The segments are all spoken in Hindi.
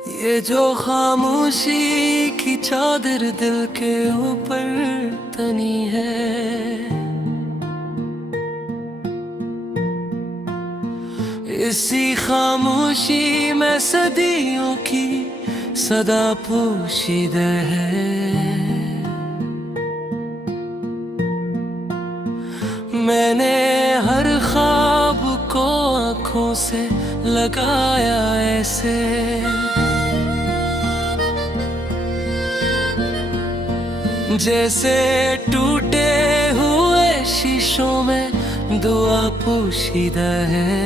ये जो खामोशी की चादर दिल के ऊपर तनी है, इसी खामोशी में सदियों की सदा पोशीदा है। मैंने हर ख्वाब को आँखों से लगाया ऐसे, जैसे टूटे हुए शीशों में दुआ पोशीदा है।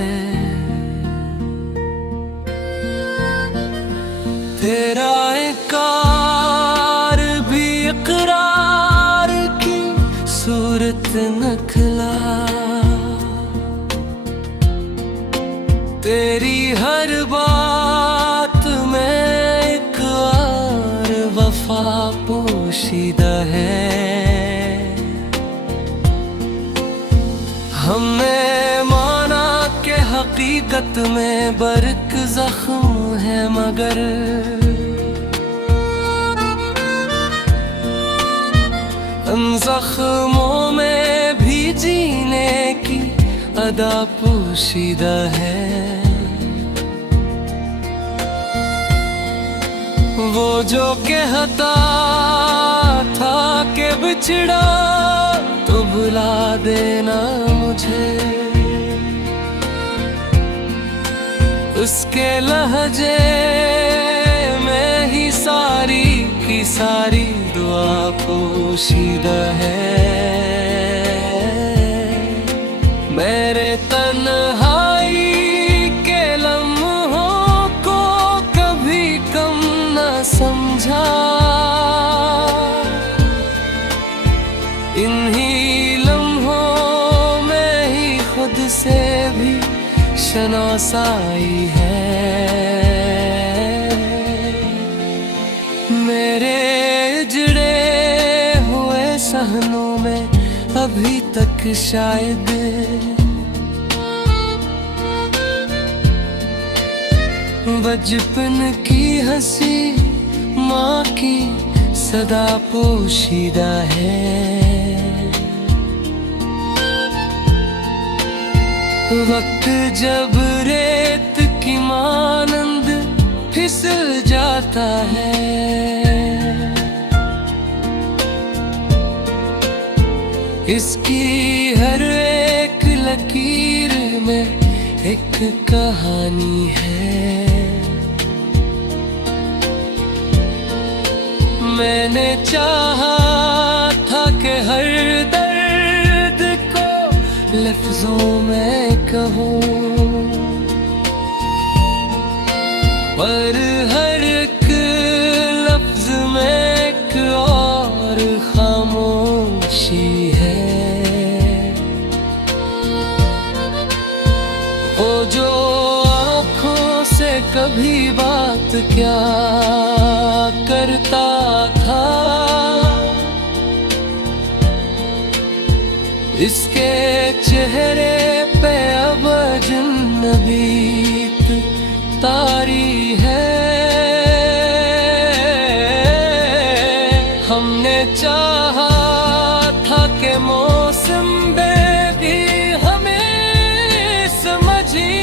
तेरा इक़रार भी इक़रार की सूरत निकला, तेरी हर बात में एक और वफा पोशीदा है। हमने माना कि हकीकत में बर्क जख्म है, मगर उन जख्मों में भी जीने की अदा पोशीदा है। वो जो कहता था कि बिछड़ा तो भुला देना मुझे, उसके लहजे में ही सारी की सारी दुआ पोशीदा है। मेरे तन्हाई के लम्हों को कभी कम न समझा, इन्हीं लम्हों में ही खुद से भी शनासाई है। मेरे उजड़े हुए सहनों में अभी तक शायद बचपन की हंसी माँ की सदा पोशीदा है। वक्त जब रेत की मानंद फिसल जाता है, इसकी हर एक लकीर में एक कहानी है। मैंने चाहा था कि हर दर्द को लफ्जों में कहूँ, पर हर एक लफ्ज में एक और खामोशी है। वो जो आँखों से कभी बात क्या करता था, इसके चेहरे पे अब अजनबीत तारी है। हमने चाहा था कि मौसम भी हमें समझी,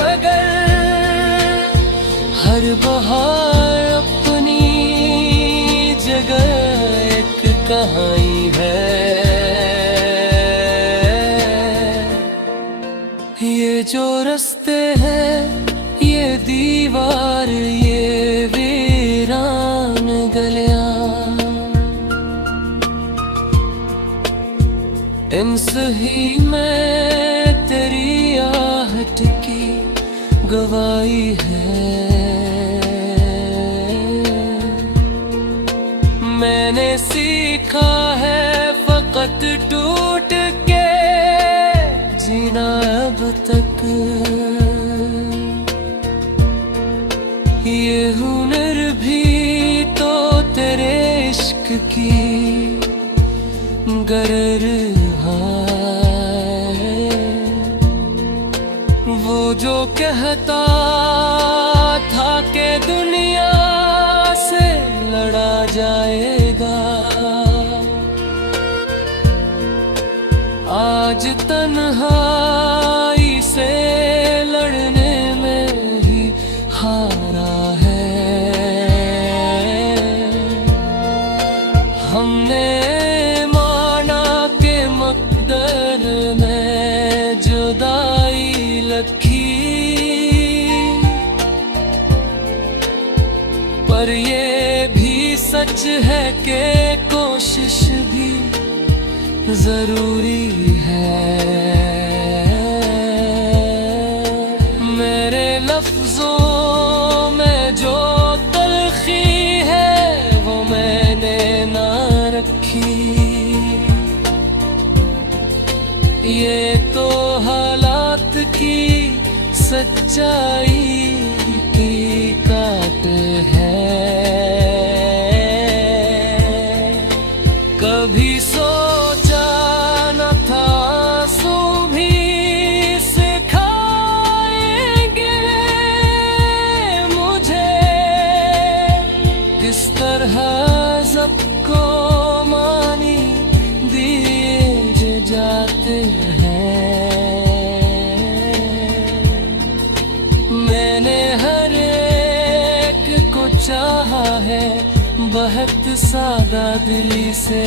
मगर हर बहार अपनी जगह एक कहानी है। ये जो रास्ते हैं, ये दीवार, ये वीरान गलियां, इन सही में तेरी आहट की गवाही है। मैंने सीखा है फकत टूट के जीना अब तक, ये हुनर भी तो तेरे इश्क की गरर है। वो जो कहता था दुनिया से लड़ा जाएगा। आज तन्हाई से लड़ने में ही हारा है। हमने माना के मकदर में जुदाई लखी, पर ये भी सच है कि कोशिश भी जरूरी है। मेरे लफ्जों में जो तलखी है वो मैंने ना रखी। ये तो हालात की सच्चाई की काट है। कभी सोचा न था आंसू भी सिखाएंगे मुझे किस तरह सबको मानी दिए जाते हैं। मैंने हर एक को चाहा है बहुत सादा दिली से,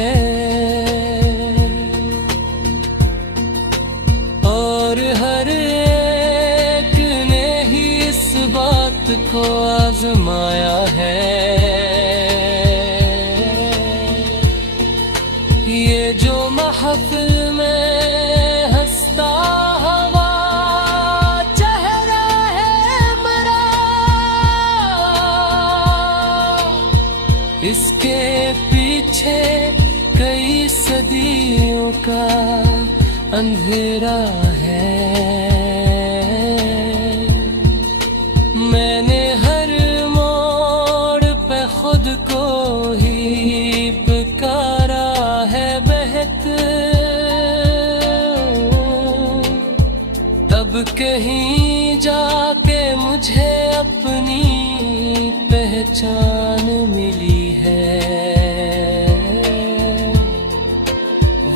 और हर एक ने ही इस बात को आजमाया है। ये जो महफिल में हंसता हवा चेहरा है मेरा, इसके पीछे कई सदियों का अंधेरा है। मैंने हर मोड़ पे खुद को ही पुकारा है बेहतर, तब कहीं जाके मुझे अपनी पहचान मिली है।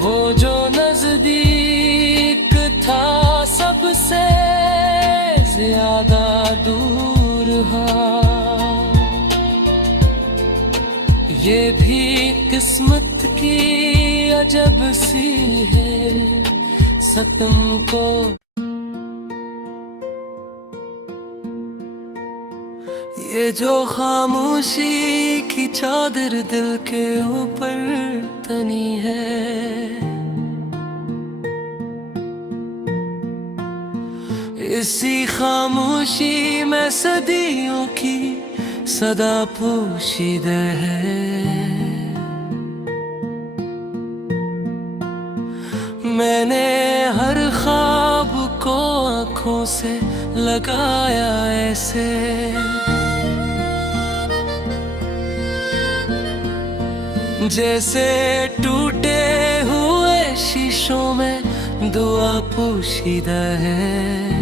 वो जो नजदीक था सबसे ज्यादा दूर हा। ये भी किस्मत की अजब सी है सतम को। ये जो खामोशी की चादर दिल के ऊपर तनी है, इसी खामोशी में सदियों की सदा पोशीदा है। मैंने हर ख्वाब को आँखों से लगाया ऐसे, जैसे टूटे हुए शीशों में दुआ पोशीदा है।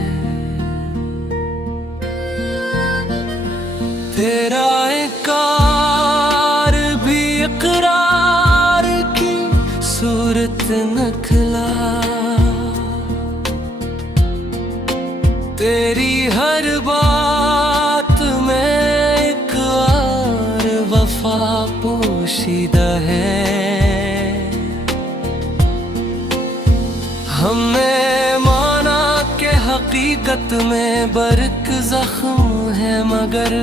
तेरा इकरार भी इकरार की सूरत नखला, तेरी हर बात में एक और वफा पोशीदा है। हमने माना कि हकीकत में बर्क जख्म है, मगर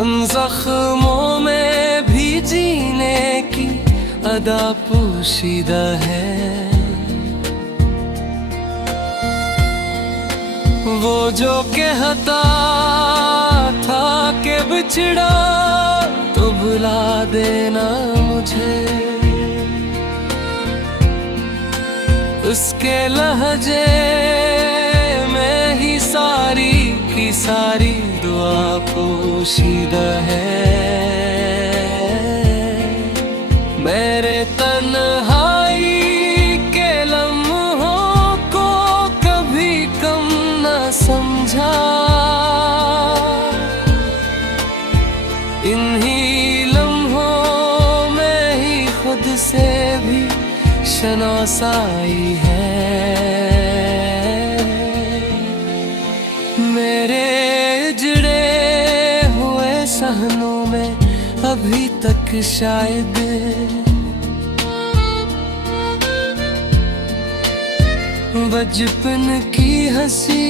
उन जख्मों में भी जीने की अदा पोशीदा है। वो जो कहता था कि बिछड़ा तो भुला देना मुझे, उसके लहजे में ही सारी की सारी दुआ पोशीदा है। मेरे तन्हाई के लम्हों को कभी कम खुद से भी शनासाई है। मेरे उजड़े हुए सहनों में अभी तक शायद बचपन की हंसी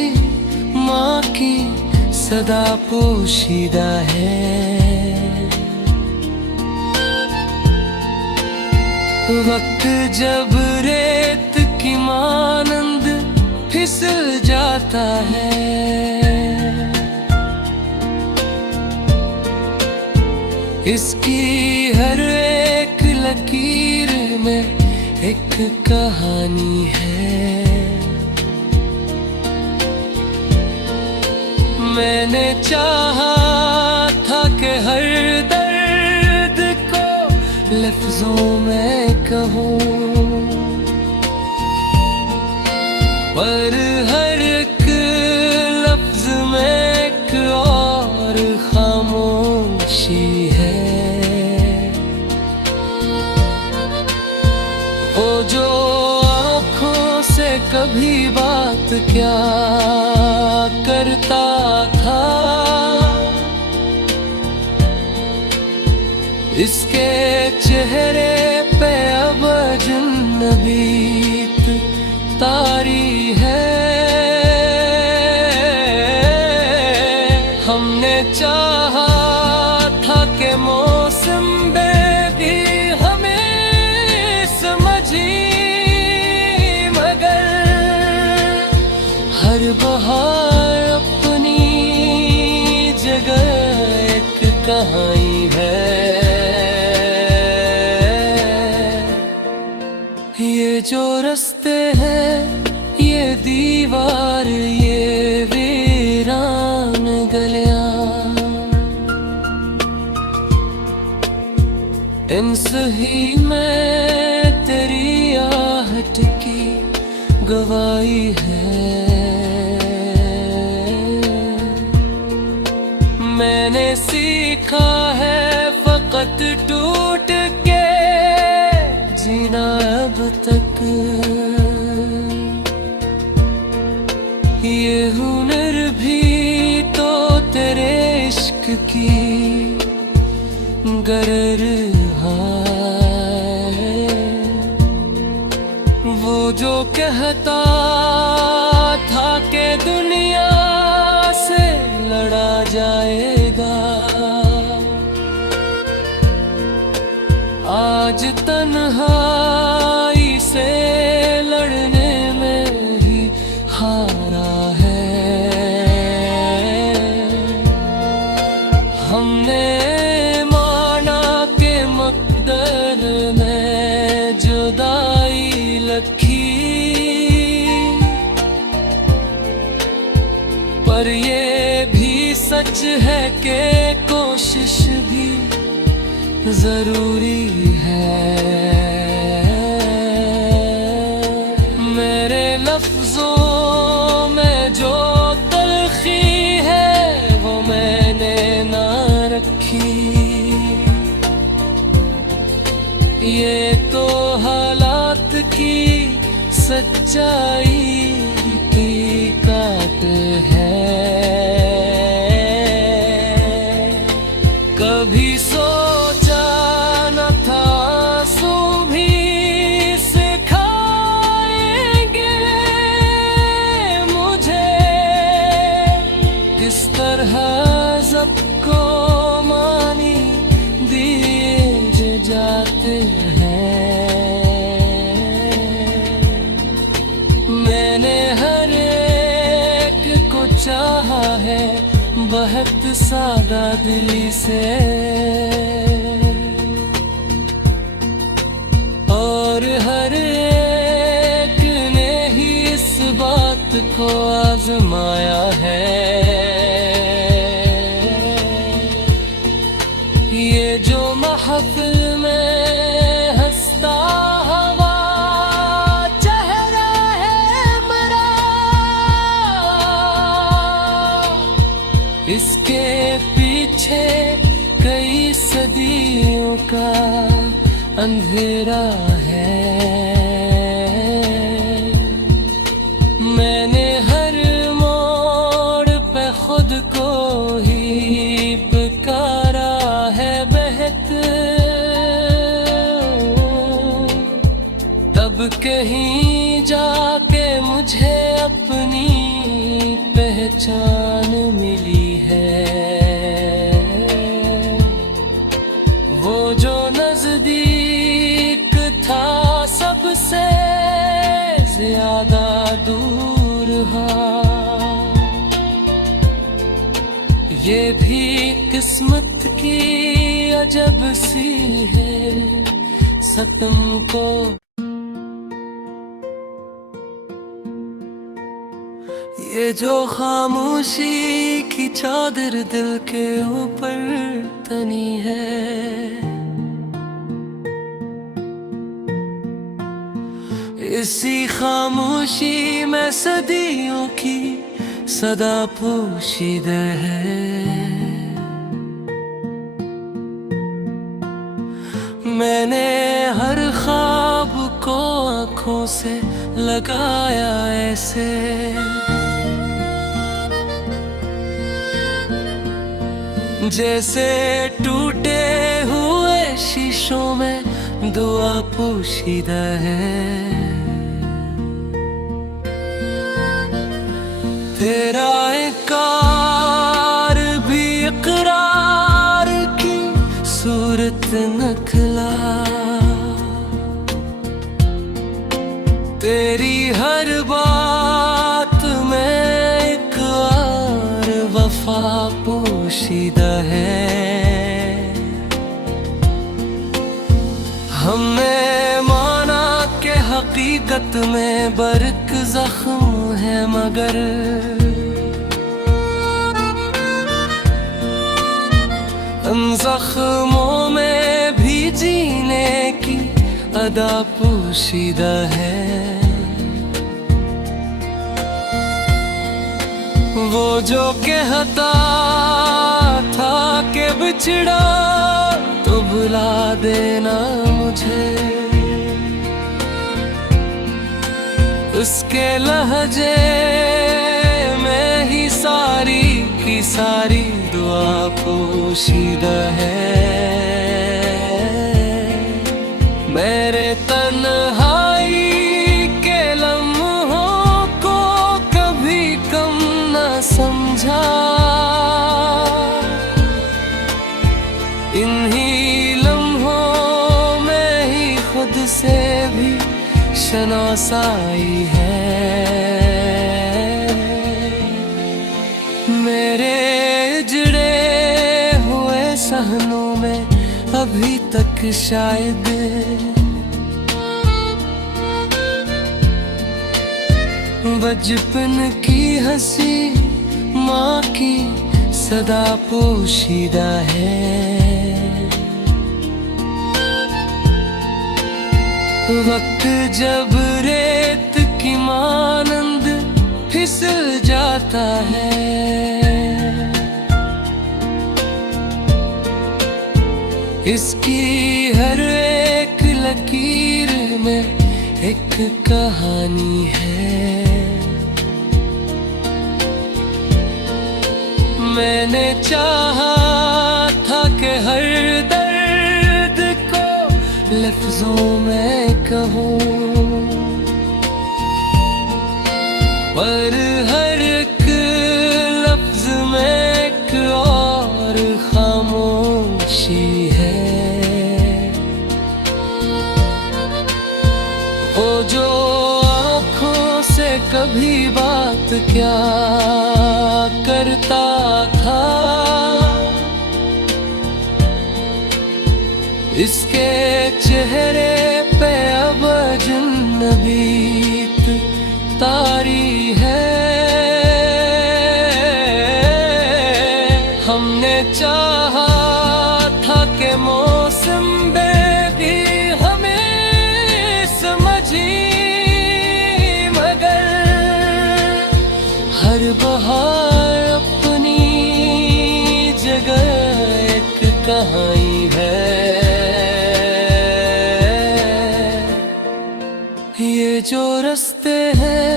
माँ की सदा पोशीदा है। वक्त जब रेत की मानंद फिसल जाता है, इसकी हर एक लकीर में एक कहानी है। मैंने चाहा था कि हर दर्द को लफ्जों में कहूं, पर हर एक लफ्ज में एक और खामोशी है। वो जो आँखों से कभी बात क्या करता था, इसके चेहरे पे अब अजनबीत तारी है। हमने चाहा था कि मौसम भी हमें समझी, मगर हर बहार अपनी जगह एक कहानी है। ये जो रास्ते हैं, ये दीवार, ये वीरान गलियां, इन सही में तेरी आहट की गवाही है। मैंने सीखा है फकत टूट के जीना अब तक, ये हुनर भी तो तेरे इश्क की गरर है। वो जो कहता था कि दुनिया से लड़ा जाएगा, आज तन्हाई से लड़ने में ही हारा है। हमने माना के मकदर में जुदाई लखी, पर ये भी सच है कि कोशिश भी जरूरी है। मेरे लफ्जों में जो तलखी है वो मैंने ना रखी, ये तो हालात की सच्चाई की काट है। कभी सोचा न था आंसू भी सिखाएंगे मुझे, किस तरह सबको मानी दिए जाते हैं। मैंने हर एक को चाहा है बहुत सादा दिली से, और हर एक ने ही इस बात को आजमाया है। ये जो महफिल में हंसता हवा चेहरा है मेरा, इसके पीछे कई सदियों का अंधेरा है। मैंने हर मोड़ पे खुद को ही पुकारा है बहत, तब कहीं जाके मुझे अपनी पहचान मिली है। वो जो नजदीक था सबसे ज्यादा दूर है। ये भी किस्मत की अजब सी है, सतम को ये जो खामोशी की चादर दिल के ऊपर तनी है, इसी खामोशी में सदियों की सदा पोशीदा है। मैंने हर ख्वाब को आँखों से लगाया ऐसे, जैसे टूटे हुए शीशों में दुआ पोशीदा है। तेरा इक़रार भी इक़रार की सूरत नखला, तेरी हर बात में एक और वफा पोशीदा है। हमने माना कि हकीकत में बर्क जख्म है, मगर उन जख्मों में भी जीने की अदा पोशीदा है। वो जो कहता था कि बिछड़ा तो भुला देना मुझे, उसके लहजे में ही सारी की सारी दुआ पोशीदा है। मेरे तन्हाई के लम्हों को कभी कम न समझा, इन्हीं लम्हों में ही खुद से भी शनासाई है। मेरे इजड़े हुए सहनों में अभी तक शायद बचपन की हंसी माँ की सदा पोशीदा है। वक्त जब रेत की मानंद फिसल जाता है, इसकी हर एक लकीर में एक कहानी है। मैंने चाहा था कि हर दर्द को लफ्जों में कहूँ, पर हर एक लफ्ज में एक और खामोशी है। वो जो आँखों से कभी बात क्या करता था, इसके चेहरे पे अब अजनबीत तारी है। हमने चाहा था कि मौसम भी हमें समझी, मगर हर बहार अपनी जगह एक कहानी है। जो रास्ते हैं,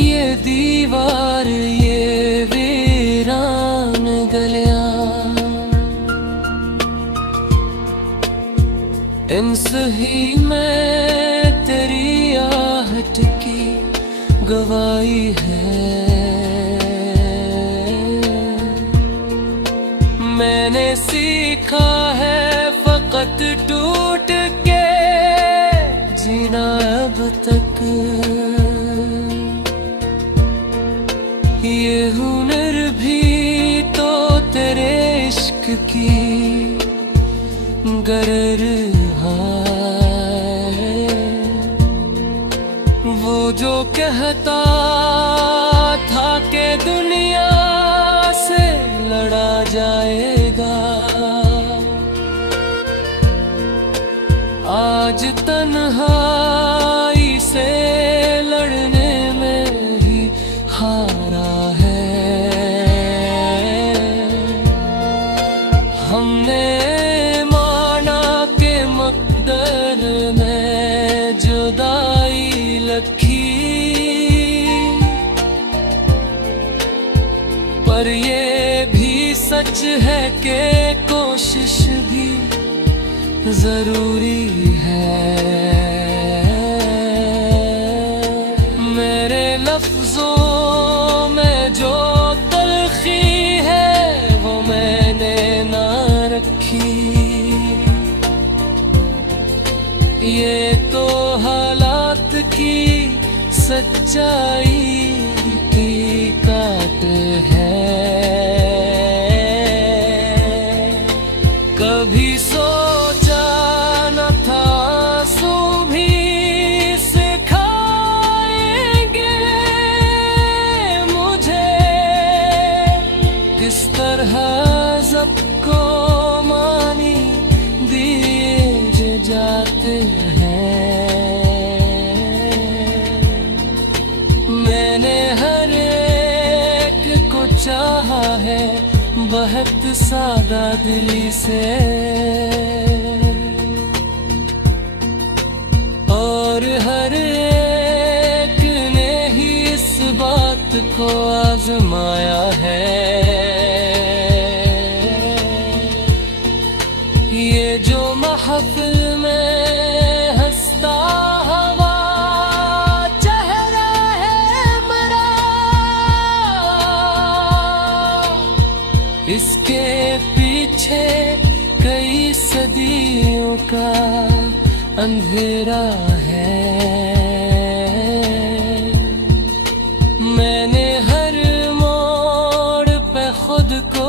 ये दीवार, ये वीरान गलियां, इन सही में तेरी आहट की गवाही है। मैंने सीखा है फकत टूट के जीना अब तक, ये हुनर भी तो तेरे इश्क की गरर है। वो जो कहता था कि दुनिया से लड़ा जाएगा, आज तन्हाई से लड़ने में ही हारा है। हमने माना के मकदर में जुदाई लखी, पर ये भी सच है कि कोशिश भी जरूरी है। मेरे लफ्जों में जो तलखी है वो मैंने ना रखी, ये तो हालात की सच्चाई की काट है। कभी सोचा न था आंसू भी सिखाएंगे मुझे किस तरह सबको मानी दिए जाते हैं। मैंने हर एक को चाहा है बहुत सादा दिली से, और हर एक ने ही इस बात को आजमाया है। ये जो महफिल में हंसता हवा चेहरा है मेरा, इसके पीछे कई सदियों का अंधेरा है। मैंने हर मोड़ पे खुद को